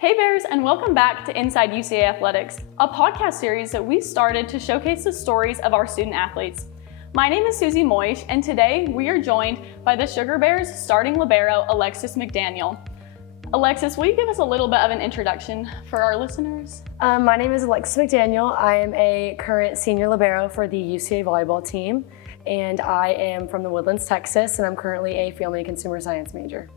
Hey Bears, and welcome back to Inside UCA Athletics, a podcast series that we started to showcase the stories of our student athletes. My name is Susie Moysh, and today we are joined by the Sugar Bears starting libero, Alexis McDaniel. Alexis, will you give us a little bit of an introduction for our listeners? My name is Alexis McDaniel. I am a current senior libero for the UCA volleyball team, and I am from the Woodlands, Texas, and I'm currently a family and consumer science major.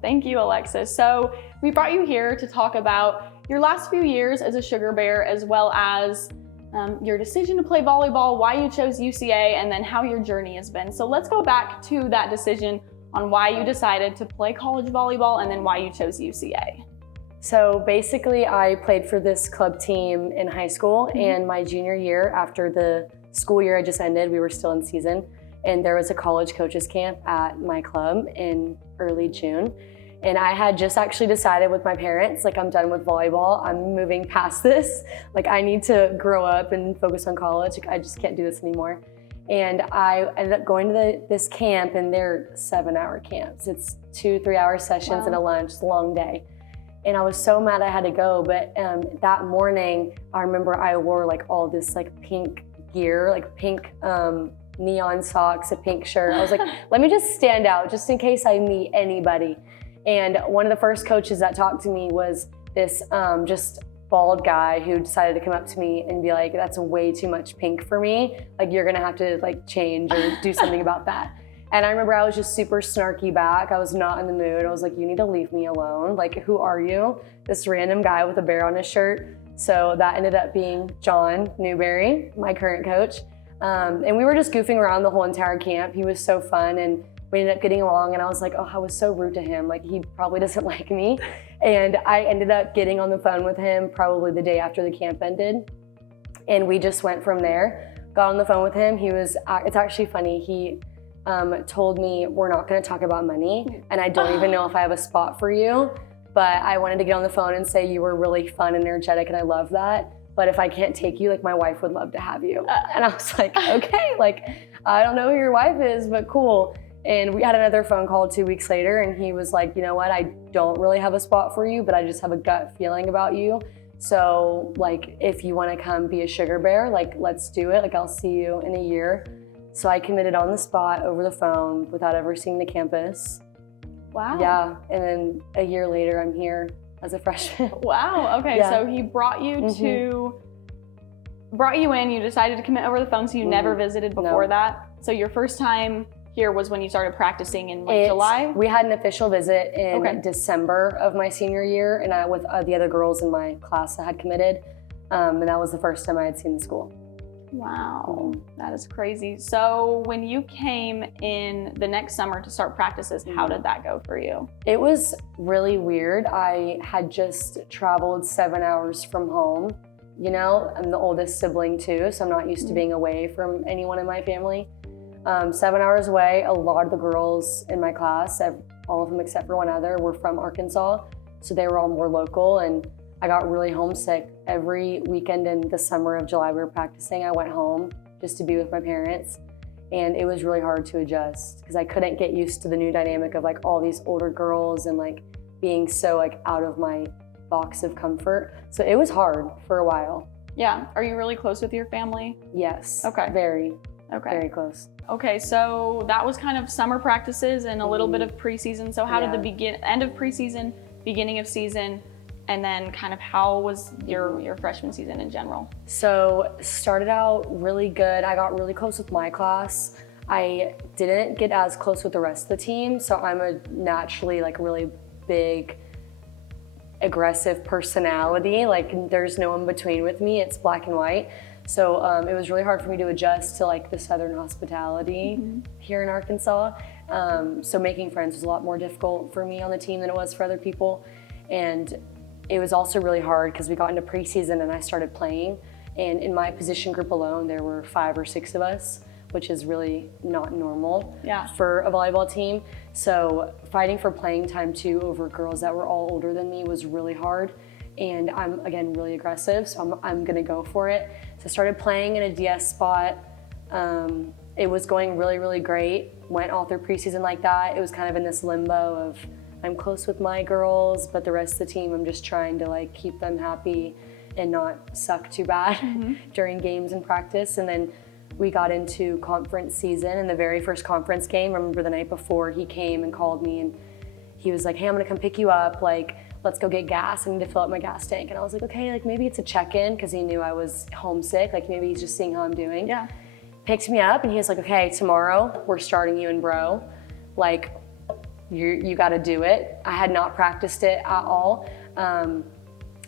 Thank you, Alexis. So we brought you here to talk about your last few years as a Sugar Bear, as well as your decision to play volleyball, why you chose UCA, and then how your journey has been. So let's go back to that decision on why you decided to play college volleyball and then why you chose UCA. So basically, I played for this club team in high school, and my junior year, after the school year had just ended, we were still in season, and there was a college coaches camp at my club in early June. And I had just actually decided with my parents, like, I'm done with volleyball. I'm moving past this. Like, I need to grow up and focus on college. Like, I just can't do this anymore. And I ended up going to this camp, and they're 7-hour camps. It's 2-3 hour sessions and a lunch. It's a long day. And I was so mad I had to go. But that morning, I remember I wore like all this like pink gear, like pink neon socks, a pink shirt. I was like, let me just stand out just in case I meet anybody. And one of the first coaches that talked to me was this just bald guy who decided to come up to me and be like, that's way too much pink for me. Like, you're gonna have to like change or do something about that. And I remember I was just super snarky back. I was not in the mood. I was like, you need to leave me alone. Like, who are you? This random guy with a bear on his shirt. So that ended up being John Newberry, my current coach. And we were just goofing around the whole entire camp. He was so fun, and we ended up getting along, and I was like, oh, I was so rude to him. Like, he probably doesn't like me. And I ended up getting on the phone with him probably the day after the camp ended. And we just went from there, got on the phone with him. It's actually funny. He told me, we're not gonna talk about money, and I don't even know if I have a spot for you, but I wanted to get on the phone and say you were really fun and energetic, and I love that. But if I can't take you, like, my wife would love to have you. And I was like, okay, like, I don't know who your wife is, but cool. And we had another phone call 2 weeks later, and he was like, you know what, I don't really have a spot for you, but I just have a gut feeling about you. So, like, if you want to come be a Sugar Bear, like, let's do it. Like, I'll see you in a year. So I committed on the spot over the phone without ever seeing the campus. Wow. Yeah, and then a year later, I'm here as a freshman. Wow, okay, Yeah. So he brought you in, you decided to commit over the phone, so you never visited before that. So your first time here was when you started practicing in July? We had an official visit in December of my senior year, and I with the other girls in my class that had committed, and that was the first time I had seen the school. Wow, that is crazy. So when you came in the next summer to start practices, how did that go for you? It was really weird. I had just traveled 7 hours from home. You know, I'm the oldest sibling too, so I'm not used to being away from anyone in my family. 7 hours away. A lot of the girls in my class, all of them except for one other, were from Arkansas, so they were all more local, and I got really homesick. Every weekend in the summer of July we were practicing, I went home just to be with my parents, and it was really hard to adjust because I couldn't get used to the new dynamic of like all these older girls and like being so like out of my box of comfort. So it was hard for a while. Yeah, are you really close with your family? Yes. Okay. Very Okay. close. Okay, so that was kind of summer practices and a little bit of preseason. So how did the end of preseason, beginning of season, and then kind of how was your freshman season in general? So started out really good. I got really close with my class. I didn't get as close with the rest of the team. So I'm a naturally like really big, aggressive personality. Like, there's no in between with me. It's black and white. So it was really hard for me to adjust to like the Southern hospitality here in Arkansas. So making friends was a lot more difficult for me on the team than it was for other people. And it was also really hard because we got into preseason and I started playing. And in my position group alone, there were 5 or 6 of us, which is really not normal for a volleyball team. So fighting for playing time too over girls that were all older than me was really hard. And I'm, again, really aggressive, so I'm gonna go for it. So I started playing in a DS spot. It was going really, really great. Went all through preseason like that. It was kind of in this limbo of I'm close with my girls, but the rest of the team, I'm just trying to like keep them happy and not suck too bad during games and practice. And then we got into conference season, and the very first conference game, I remember the night before, he came and called me and he was like, hey, I'm gonna come pick you up, like, let's go get gas. I need to fill up my gas tank. And I was like, okay, like maybe it's a check-in, because he knew I was homesick, like maybe he's just seeing how I'm doing. Yeah. Picked me up and he was like, okay, tomorrow we're starting you in bro. Like, you gotta do it. I had not practiced it at all.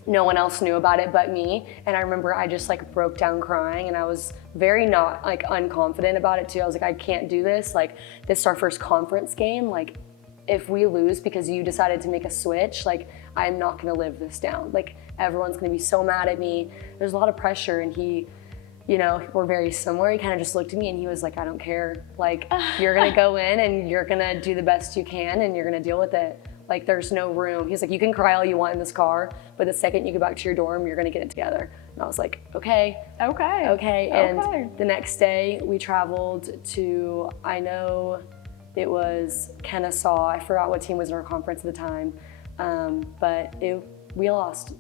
No one else knew about it but me. And I remember I just like broke down crying, and I was very not like unconfident about it too. I was like, I can't do this. Like, this is our first conference game. Like, if we lose because you decided to make a switch, like, I'm not gonna live this down. Like, everyone's gonna be so mad at me. There's a lot of pressure. And he, you know, we're very similar. He kind of just looked at me and he was like, I don't care. Like, you're gonna go in and you're gonna do the best you can and you're gonna deal with it. Like, there's no room. He's like, you can cry all you want in this car, but the second you go back to your dorm, you're gonna get it together. And I was like, okay. And the next day we traveled to, I know it was Kennesaw. I forgot what team was in our conference at the time, but we lost.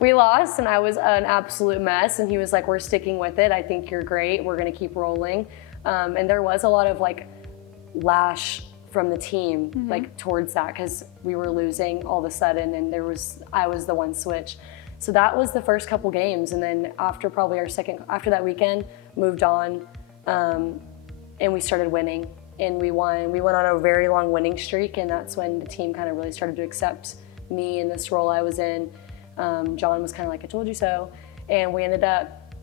We lost, and I was an absolute mess, and he was like, we're sticking with it. I think you're great. We're gonna keep rolling. And there was a lot of like lash from the team, like towards that, because we were losing all of a sudden, and I was the one switch. So that was the first couple games, and then after probably after that weekend, moved on, and we started winning, and we won. We went on a very long winning streak, and that's when the team kind of really started to accept me in this role I was in. John was kind of like, I told you so, and we ended up,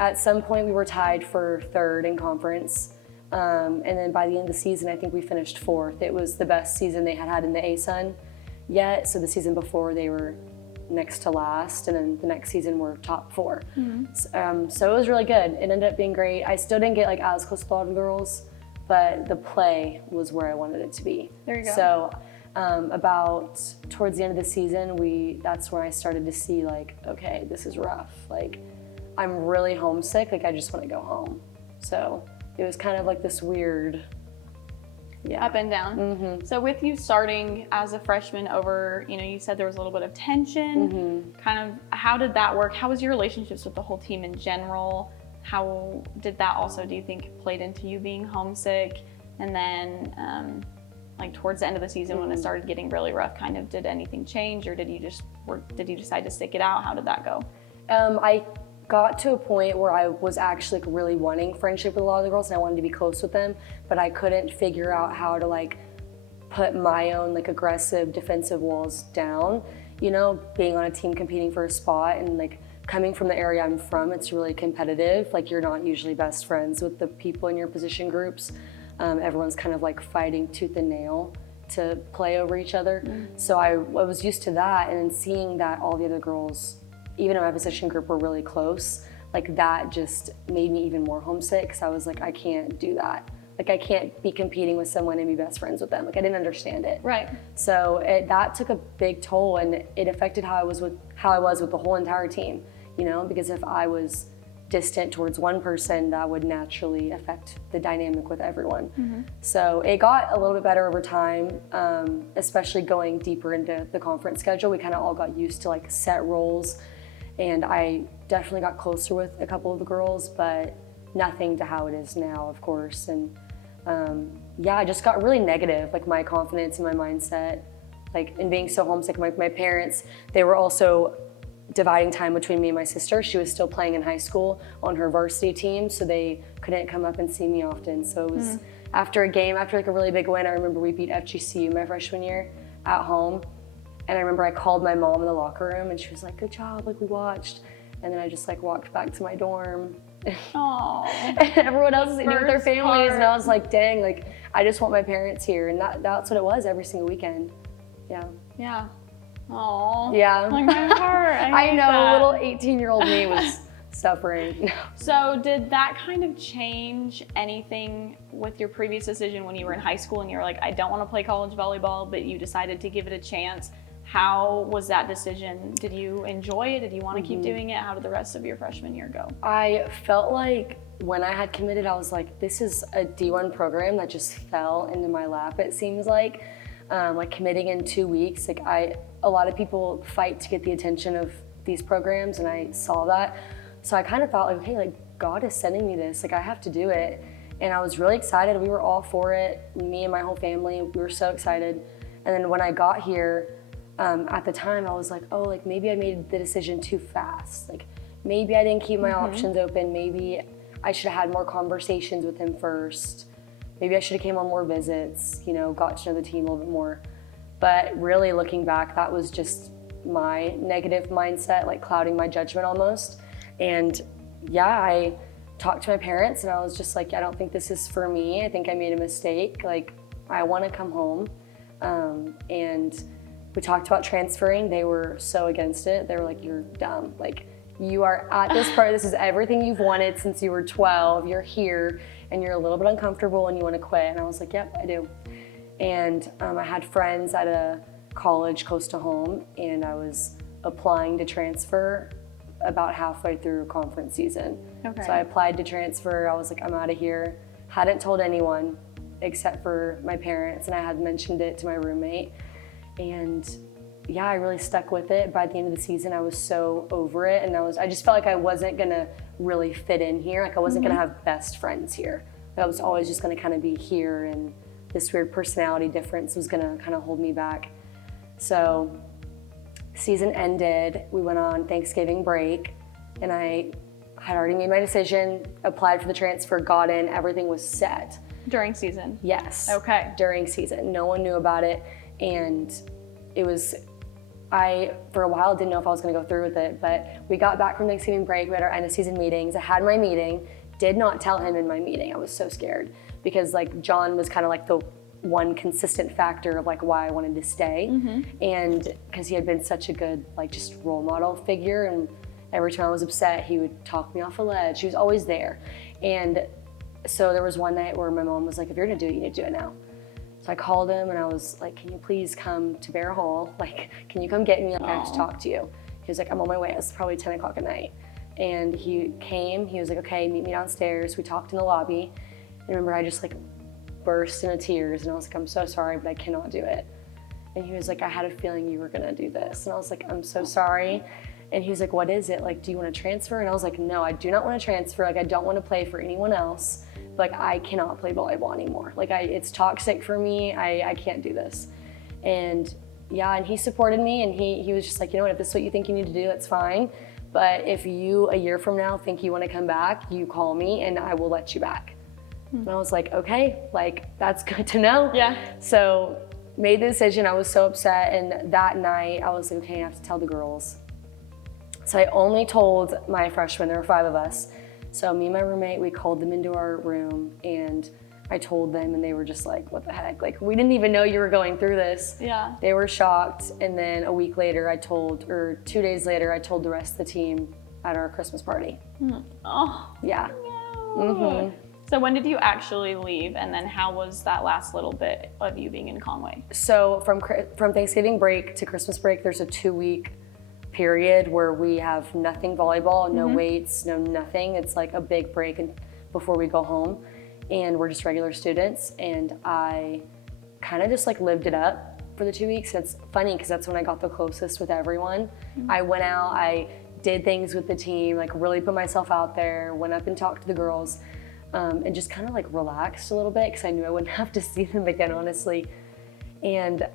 at some point we were tied for third in conference. And then by the end of the season, I think we finished fourth. It was the best season they had in the ASUN yet. So the season before they were next to last, and then the next season we're top four. So it was really good. It ended up being great. I still didn't get like as close to a lot of the girls, but the play was where I wanted it to be. There you go. So about towards the end of the season, that's where I started to see like, okay, this is rough. Like, I'm really homesick. Like, I just want to go home. So it was kind of like this weird, up and down. So with you starting as a freshman over, you know, you said there was a little bit of tension. Kind of, how did that work? How was your relationships with the whole team in general? How did that also, do you think, played into you being homesick? And then like towards the end of the season when it started getting really rough, kind of, did anything change, or did you decide to stick it out? How did that go? I got to a point where I was actually like really wanting friendship with a lot of the girls, and I wanted to be close with them, but I couldn't figure out how to like put my own like aggressive defensive walls down. You know, being on a team competing for a spot, and like coming from the area I'm from, it's really competitive. Like, you're not usually best friends with the people in your position groups. Everyone's kind of like fighting tooth and nail to play over each other. So I was used to that, and then seeing that all the other girls, even in my position group, were really close, like that just made me even more homesick, because I was like, I can't do that. Like, I can't be competing with someone and be best friends with them. Like, I didn't understand it. Right. So that took a big toll, and it affected how I was with the whole entire team, you know, because if I was distant towards one person, that would naturally affect the dynamic with everyone. So it got a little bit better over time, especially going deeper into the conference schedule. We kind of all got used to like set roles, and I definitely got closer with a couple of the girls, but nothing to how it is now, of course. And I just got really negative, like my confidence and my mindset, like, and being so homesick. My parents, they were also dividing time between me and my sister. She was still playing in high school on her varsity team, so they couldn't come up and see me often. So it was after a game, after like a really big win, I remember we beat FGCU my freshman year at home. And I remember I called my mom in the locker room, and she was like, good job, like, we watched. And then I just like walked back to my dorm. And everyone else is eating with their families, and I was like, dang, like, I just want my parents here. And that's what it was every single weekend. Yeah. Oh. Yeah. Like, my heart. I know, little 18-year-old me was suffering. So did that kind of change anything with your previous decision when you were in high school and you were like, I don't want to play college volleyball, but you decided to give it a chance? How was that decision? Did you enjoy it? Did you want to keep doing it? How did the rest of your freshman year go? I felt like when I had committed, I was like, this is a D1 program that just fell into my lap, it seems like. like committing in 2 weeks. Like a lot of people fight to get the attention of these programs, and I saw that. So I kind of thought like, okay, like God is sending me this, like I have to do it. And I was really excited. We were all for it. Me and my whole family, we were so excited. And then when I got here, at the time I was like, oh, like maybe I made the decision too fast. Like maybe I didn't keep my options open. Maybe I should have had more conversations with him first. Maybe I should have came on more visits, you know, got to know the team a little bit more. But really looking back, that was just my negative mindset, like clouding my judgment almost. And yeah, I talked to my parents and I was just like, I don't think this is for me. I think I made a mistake. Like, I want to come home. And we talked about transferring. They were so against it. They were like, you're dumb. Like, you are at this part. This is everything you've wanted since you were 12. You're here and you're a little bit uncomfortable and you want to quit. And I was like, yep, I do. And I had friends at a college close to home, and I was applying to transfer about halfway through conference season. Okay. So I applied to transfer. I was like, I'm out of here. Hadn't told anyone except for my parents, and I had mentioned it to my roommate. And yeah, I really stuck with it. By the end of the season, I was so over it, and I just felt like I wasn't gonna really fit in here. Like I wasn't gonna have best friends here. I was always just gonna kind of be here, and this weird personality difference was gonna kind of hold me back. So season ended, we went on Thanksgiving break, and I had already made my decision, applied for the transfer, got in, everything was set. During season? Yes. Okay. During season. No one knew about it, and it was, I, for a while, didn't know if I was gonna go through with it, but we got back from Thanksgiving break, we had our end of season meetings. I had my meeting, did not tell him in my meeting. I was so scared because like John was kind of like the one consistent factor of like why I wanted to stay. And because he had been such a good like just role model figure, and every time I was upset, he would talk me off a ledge. He was always there. And so there was one night where my mom was like, if you're gonna do it, you need to do it now. So I called him and I was like, can you please come to Bear Hall? Like, can you come get me? Like, I have to talk to you. He was like, I'm on my way. It was probably 10 o'clock at night. And he came, he was like, okay, meet me downstairs. We talked in the lobby. And remember, I just like burst into tears and I was like, I'm so sorry, but I cannot do it. And he was like, I had a feeling you were gonna do this. And I was like, I'm so sorry. And he was like, what is it? Like, do you wanna transfer? And I was like, no, I do not wanna transfer. Like, I don't wanna play for anyone else. Like, I cannot play volleyball anymore. Like, it's toxic for me. I can't do this. And yeah, and he supported me, and he was just like, you know what, if this is what you think you need to do, that's fine. But if you, a year from now, think you wanna come back, you call me and I will let you back. And I was like, okay, like, that's good to know. Yeah. So made the decision. I was so upset, and that night I was like, okay, I have to tell the girls. So I only told my freshmen, there were 5 of us. So me and my roommate, we called them into our room and I told them, and they were just like, what the heck? Like, we didn't even know you were going through this. Yeah. They were shocked. And then a week later, 2 days later, I told the rest of the team at our Christmas party. Oh. Yeah. No. So when did you actually leave, and then how was that last little bit of you being in Conway? So from Thanksgiving break to Christmas break, there's a 2-week period where we have nothing volleyball, no weights, no nothing. It's like a big break before we go home, and we're just regular students. And I kind of just like lived it up for the 2 weeks. It's funny because that's when I got the closest with everyone. I went out, I did things with the team, like really put myself out there, went up and talked to the girls. And just kind of like relaxed a little bit because I knew I wouldn't have to see them again, honestly. And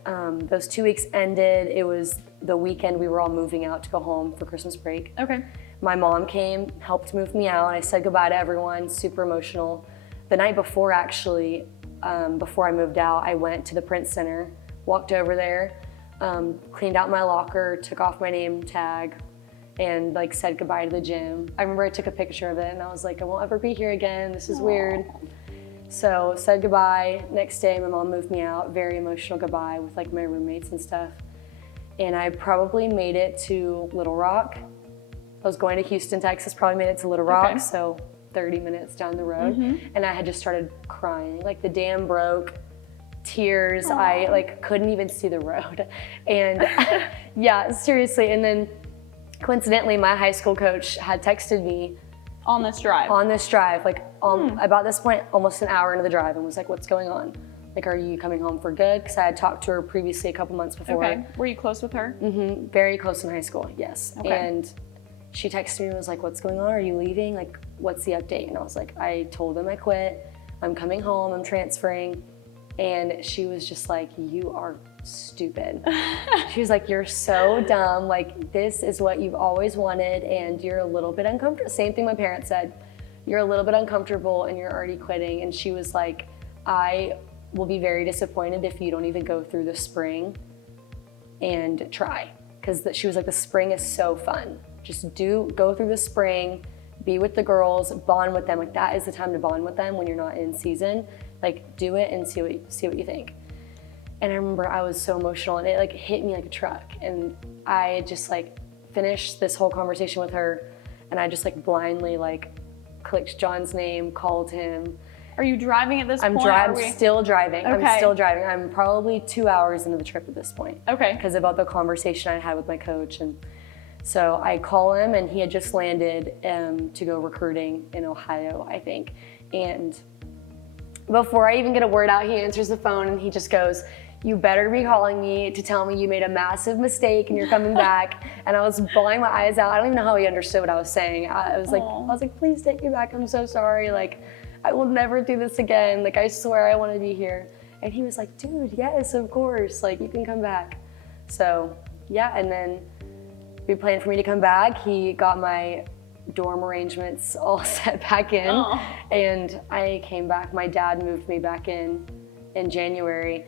those 2 weeks ended. It was the weekend we were all moving out to go home for Christmas break. Okay. My mom came, helped move me out. I said goodbye to everyone, super emotional. The night before, actually, before I moved out, I went to the Print Center, walked over there, cleaned out my locker, took off my name tag, and like said goodbye to the gym. I remember I took a picture of it and I was like, I won't ever be here again. This is weird. So said goodbye. Next day, my mom moved me out. Very emotional goodbye with like my roommates and stuff. And I probably made it to Little Rock. I was going to Houston, Texas, probably made it to Little Rock. Okay. So 30 minutes down the road. And I had just started crying. Like the dam broke, tears. I like couldn't even see the road. And yeah, seriously. And then coincidentally, my high school coach had texted me On this drive? like about this point, almost an hour into the drive, and was like, what's going on? Like, are you coming home for good? Because I had talked to her previously a couple months before. Okay. Were you close with her? Mm-hmm. Very close in high school, yes. Okay. And she texted me and was like, what's going on? Are you leaving? Like, what's the update? And I was like, I told them I quit. I'm coming home. I'm transferring. And she was just like, you are stupid. She was like, you're so dumb. Like, this is what you've always wanted, and you're a little bit uncomfortable. Same thing my parents said. You're a little bit uncomfortable and you're already quitting. And she was like, I will be very disappointed if you don't even go through the spring and try. Because she was like, the spring is so fun. Just go through the spring, be with the girls, bond with them. Like, that is the time to bond with them when you're not in season. Like, do it and see what you think. And I remember I was so emotional, and it like hit me like a truck. And I just like finished this whole conversation with her, and I just like blindly like clicked John's name, called him. Are you driving at this point? I'm still driving. Okay. I'm still driving. I'm probably 2 hours into the trip at this point. Okay. Because about the conversation I had with my coach. And so I call him, and he had just landed to go recruiting in Ohio, I think. And before I even get a word out, he answers the phone and he just goes, you better be calling me to tell me you made a massive mistake and you're coming back. And I was bawling my eyes out. I don't even know how he understood what I was saying. I was like, please take me back. I'm so sorry. Like, I will never do this again. Like, I swear I want to be here. And he was like, dude, yes, of course. Like, you can come back. So yeah, and then we planned for me to come back. He got my dorm arrangements all set back in. Oh. And I came back. My dad moved me back in January.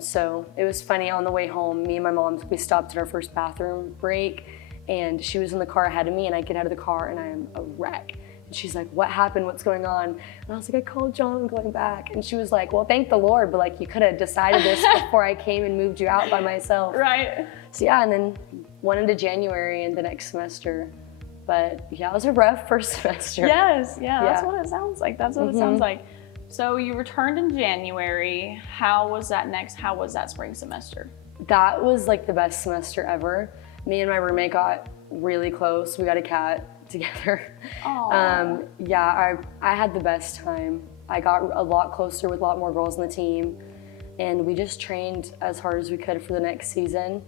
So it was funny, on the way home, me and my mom, we stopped at our first bathroom break, and she was in the car ahead of me, and I get out of the car and I am a wreck. And she's like, what happened? What's going on? And I was like, I called John, I'm going back. And she was like, well, thank the Lord, but like, you could have decided this before I came and moved you out by myself. Right. So yeah, and then went into January and the next semester. But yeah, it was a rough first semester. Yes, yeah, that's what it sounds like. That's what it sounds like. So you returned in January. How was that spring semester? That was like the best semester ever. Me and my roommate got really close. We got a cat together. Yeah, I had the best time. I got a lot closer with a lot more girls on the team, and we just trained as hard as we could for the next season.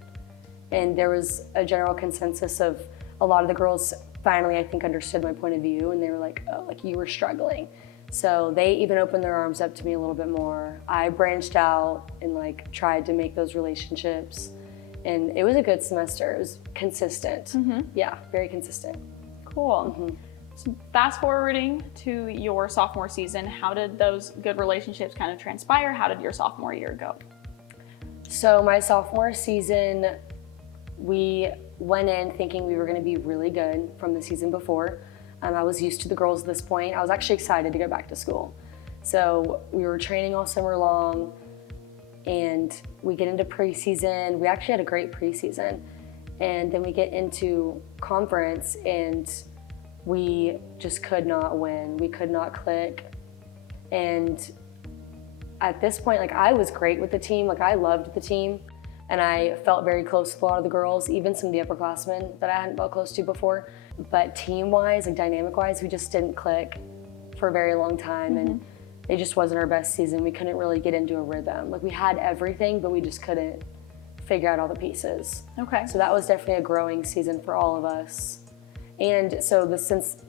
And there was a general consensus of a lot of the girls finally, I think, understood my point of view, and they were like, oh, like, you were struggling. So they even opened their arms up to me a little bit more. I branched out and like tried to make those relationships, and it was a good semester. It was consistent. Yeah, very consistent. Cool. So fast forwarding to your sophomore season, how did those good relationships kind of transpire? How did your sophomore year go? So my sophomore season, we went in thinking we were going to be really good from the season before. I was used to the girls at this point. I was actually excited to go back to school. So we were training all summer long, and we get into preseason. We actually had a great preseason. And then we get into conference, and we just could not win. We could not click. And at this point, like, I was great with the team. Like, I loved the team, and I felt very close with a lot of the girls, even some of the upperclassmen that I hadn't felt close to before. But team-wise, like dynamic-wise, we just didn't click for a very long time, and it just wasn't our best season. We couldn't really get into a rhythm. Like, we had everything, but we just couldn't figure out all the pieces. Okay. So that was definitely a growing season for all of us. And so since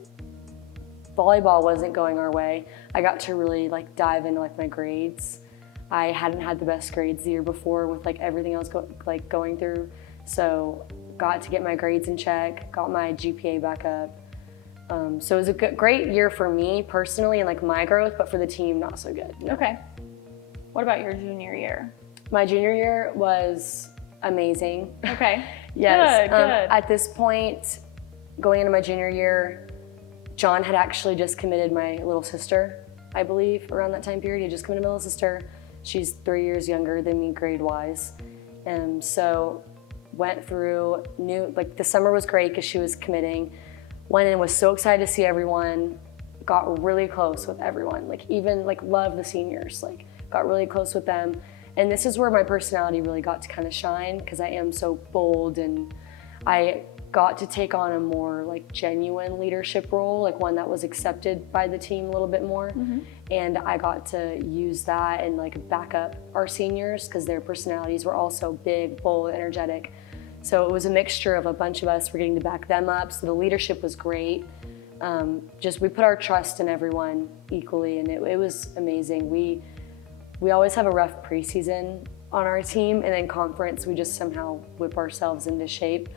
volleyball wasn't going our way, I got to really like dive into like my grades. I hadn't had the best grades the year before with like everything else going through. So got to get my grades in check, got my GPA back up. So it was a great year for me personally and like my growth, but for the team, not so good. No. Okay. What about your junior year? My junior year was amazing. Okay. Yes. Good. At this point, going into my junior year, John had actually just committed my little sister, I believe, around that time period. He had just committed my little sister. She's 3 years younger than me grade-wise. And so went through, the summer was great because she was committing. Went in, was so excited to see everyone, got really close with everyone. Like, even like loved the seniors, like got really close with them. And this is where my personality really got to kind of shine, because I am so bold, and I got to take on a more like genuine leadership role, like one that was accepted by the team a little bit more. And I got to use that and like back up our seniors because their personalities were also big, bold, energetic. So it was a mixture of a bunch of us. We're getting to back them up. So the leadership was great. Just we put our trust in everyone equally, and it was amazing. We always have a rough preseason on our team, and then conference we just somehow whip ourselves into shape.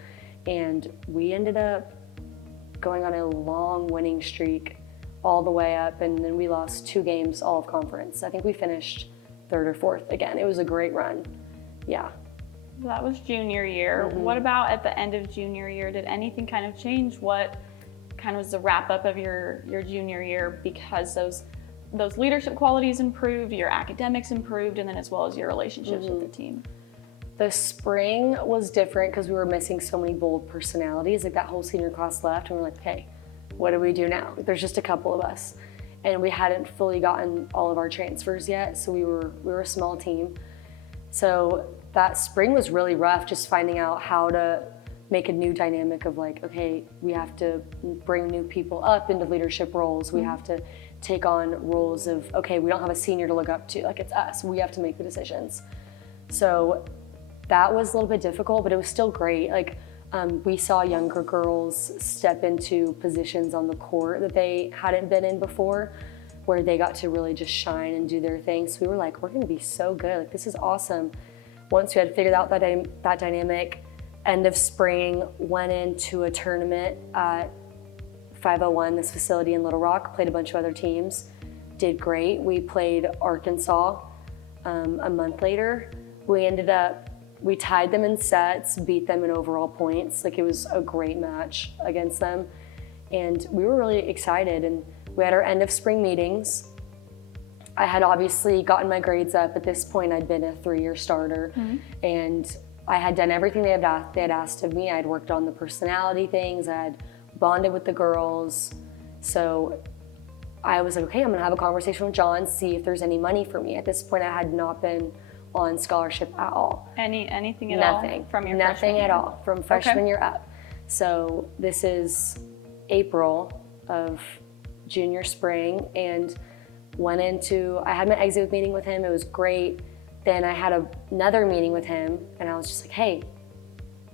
And we ended up going on a long winning streak all the way up, and then we lost 2 games all of conference. I think we finished 3rd or 4th again. It was a great run. Yeah. That was junior year. What about at the end of junior year? Did anything kind of change? What kind of was the wrap up of your junior year because those leadership qualities improved, your academics improved, and then as well as your relationships with the team? The spring was different because we were missing so many bold personalities. Like that whole senior class left, and we're like, okay, what do we do now? There's just a couple of us, and we hadn't fully gotten all of our transfers yet. So we were a small team. So that spring was really rough, just finding out how to make a new dynamic of like, okay, we have to bring new people up into leadership roles. We have to take on roles of, okay, we don't have a senior to look up to, like it's us. We have to make the decisions. So that was a little bit difficult, but it was still great. Like we saw younger girls step into positions on the court that they hadn't been in before, where they got to really just shine and do their thing. So we were like, we're gonna be so good. Like this is awesome. Once we had figured out that dynamic, end of spring, went into a tournament at 501, this facility in Little Rock, played a bunch of other teams, did great. We played Arkansas a month later. We tied them in sets, beat them in overall points. Like it was a great match against them. And we were really excited, and we had our end of spring meetings. I had obviously gotten my grades up. At this point, I'd been a 3-year starter, and I had done everything they had asked of me. I had worked on the personality things. I had bonded with the girls. So I was like, okay, I'm gonna have a conversation with John, see if there's any money for me. At this point, I had not been on scholarship at all. Anything at Nothing. all from your Nothing freshman year? at all from freshman year up. So this is April of junior spring, and I had my exit meeting with him. It was great. Then I had another meeting with him, and I was just like, hey,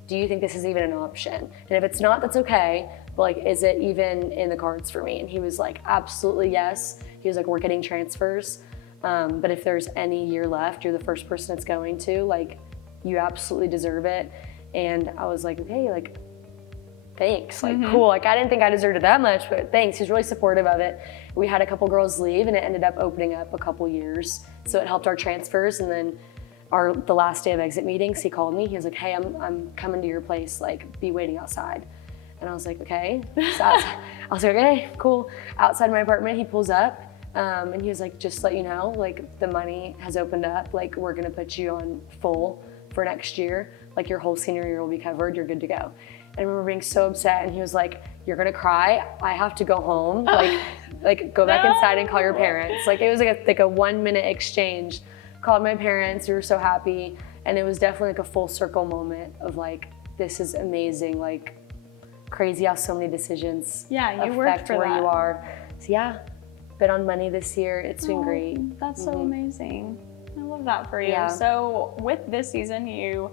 do you think this is even an option? And if it's not, that's okay, but like, is it even in the cards for me? And he was like, absolutely yes. He was like, we're getting transfers, but if there's any year left, you're the first person it's going to, like, you absolutely deserve it. And I was like, okay, like, thanks, like cool. Like I didn't think I deserved it that much, but thanks. He's really supportive of it. We had a couple girls leave, and it ended up opening up a couple years. So it helped our transfers. And then the last day of exit meetings, he called me. He was like, hey, I'm coming to your place, like be waiting outside. And I was like, okay. So I was like, okay, cool. Outside my apartment, he pulls up, and he was like, just to let you know, like the money has opened up. Like we're gonna put you on full for next year. Like your whole senior year will be covered. You're good to go. And I remember being so upset, and he was like, you're gonna cry. I have to go home. Like go back inside and call your parents. Like it was like a 1-minute exchange. Called my parents, we were so happy. And it was definitely like a full circle moment of like, this is amazing. Like crazy how so many decisions affect where you are. So yeah, been on money this year. It's been great. That's so amazing. I love that for you. Yeah. So with this season, you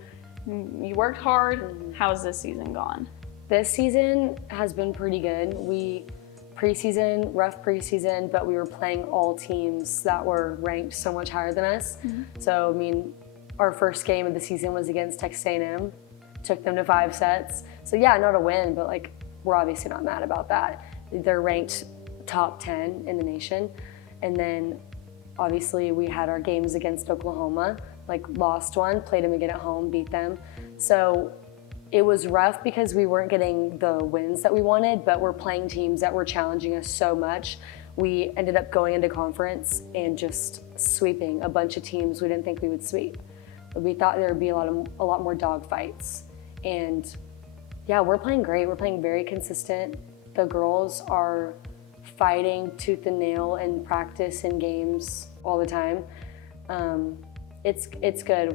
worked hard. How's this season gone? This season has been pretty good. Rough preseason, but we were playing all teams that were ranked so much higher than us. So, I mean, our first game of the season was against Texas A&M, took them to 5 sets. So yeah, not a win, but like, we're obviously not mad about that. They're ranked top 10 in the nation. And then obviously we had our games against Oklahoma, like lost one, played them again at home, beat them. So it was rough because we weren't getting the wins that we wanted, but we're playing teams that were challenging us so much. We ended up going into conference and just sweeping a bunch of teams we didn't think we would sweep. We thought there would be a lot more dog fights. And yeah, we're playing great. We're playing very consistent. The girls are fighting tooth and nail in practice and games all the time. It's good.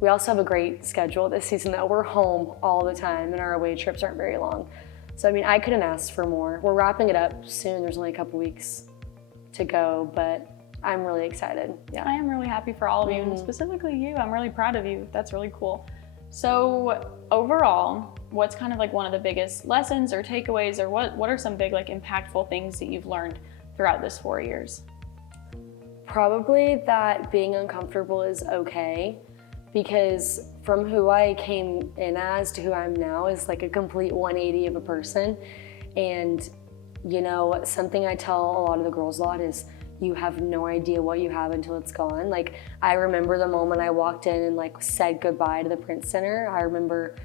we also have a great schedule this season though. We're home all the time and our away trips aren't very long. So I mean, I couldn't ask for more. We're wrapping it up soon. There's only a couple weeks to go, but I'm really excited. Yeah. I am really happy for all of you, and specifically you. I'm really proud of you. That's really cool. So overall, what's kind of like one of the biggest lessons or takeaways, or what are some big like impactful things that you've learned throughout this 4 years? Probably that being uncomfortable is okay, because from who I came in as to who I'm now is like a complete 180 of a person. And you know, something I tell a lot of the girls a lot is you have no idea what you have until it's gone. Like I remember the moment I walked in and like said goodbye to the Prince Center. I remember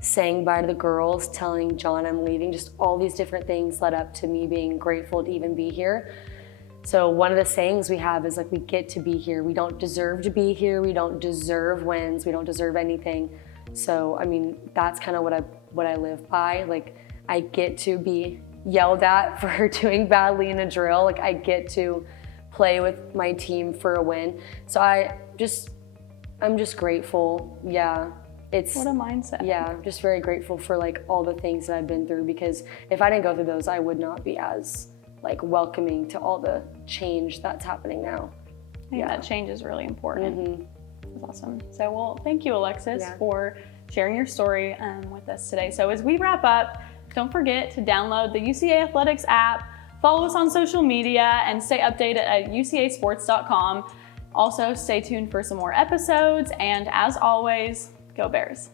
saying bye to the girls, telling John I'm leaving. Just all these different things led up to me being grateful to even be here. So one of the sayings we have is like, we get to be here. We don't deserve to be here. We don't deserve wins. We don't deserve anything. So, I mean, that's kind of what I live by. Like I get to be yelled at for doing badly in a drill. Like I get to play with my team for a win. So I'm just grateful. Yeah. What a mindset. Yeah, just very grateful for like all the things that I've been through, because if I didn't go through those, I would not be as like welcoming to all the change that's happening now. I think that change is really important. That's awesome. So, well, thank you, Alexis, for sharing your story with us today. So as we wrap up, don't forget to download the UCA Athletics app, follow us on social media, and stay updated at ucasports.com. Also, stay tuned for some more episodes, and as always, go Bears.